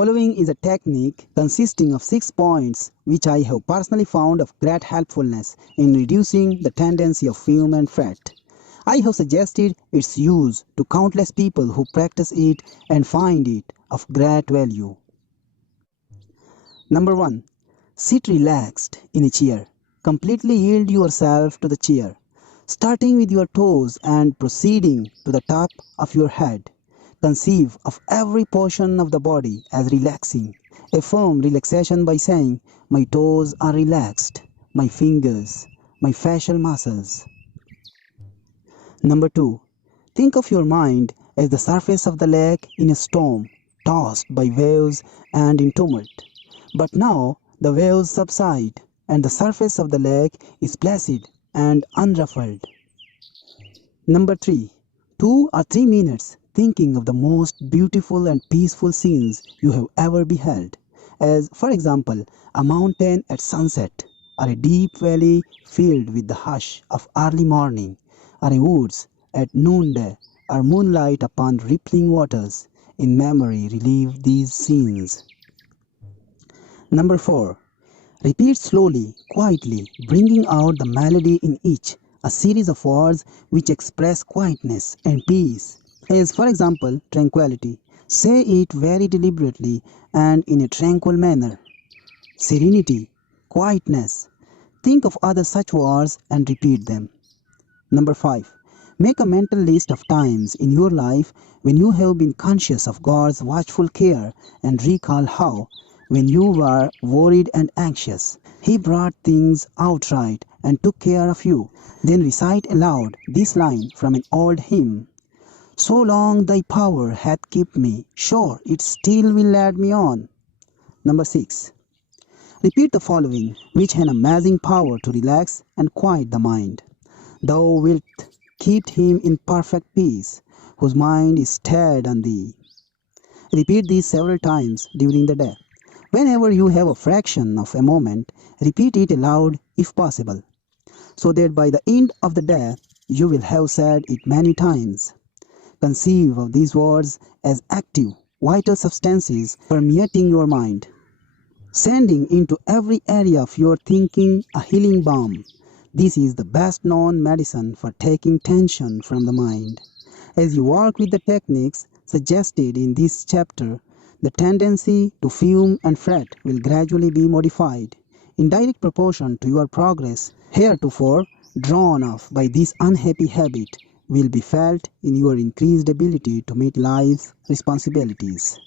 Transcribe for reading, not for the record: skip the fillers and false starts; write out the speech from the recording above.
Following is a technique consisting of 6 points which I have personally found of great helpfulness in reducing the tendency of fume and fret. I have suggested its use to countless people who practice it and find it of great value. Number 1. Sit relaxed in a chair. Completely yield yourself to the chair, starting with your toes and proceeding to the top of your head. Conceive of every portion of the body as relaxing. Affirm relaxation by saying, "My toes are relaxed, my fingers, my facial muscles." Number 2. Think of your mind as the surface of the lake in a storm, tossed by waves and in tumult. But now the waves subside and the surface of the lake is placid and unruffled. Number 3. 2 or 3 minutes thinking of the most beautiful and peaceful scenes you have ever beheld, as for example a mountain at sunset, or a deep valley filled with the hush of early morning, or a woods at noonday, or moonlight upon rippling waters. In memory relive these scenes. Number 4. Repeat slowly, quietly, bringing out the melody in each, a series of words which express quietness and peace, as for example tranquility. Say it very deliberately and in a tranquil manner. Serenity, quietness. Think of other such words and repeat them. Number 5. Make a mental list of times in your life when you have been conscious of God's watchful care, and recall how, when you were worried and anxious, He brought things out right and took care of you. Then recite aloud this line from an old hymn: "So long thy power hath kept me, sure it still will lead me on." Number 6. Repeat the following, which have amazing power to relax and quiet the mind. "Thou wilt keep him in perfect peace, whose mind is stayed on thee." Repeat these several times during the day. Whenever you have a fraction of a moment, repeat it aloud if possible, so that by the end of the day you will have said it many times. Conceive of these words as active, vital substances permeating your mind, sending into every area of your thinking a healing balm. This is the best known medicine for taking tension from the mind. As you work with the techniques suggested in this chapter, the tendency to fume and fret will gradually be modified in direct proportion to your progress. Heretofore drawn off by this unhappy habit will be felt in your increased ability to meet life's responsibilities.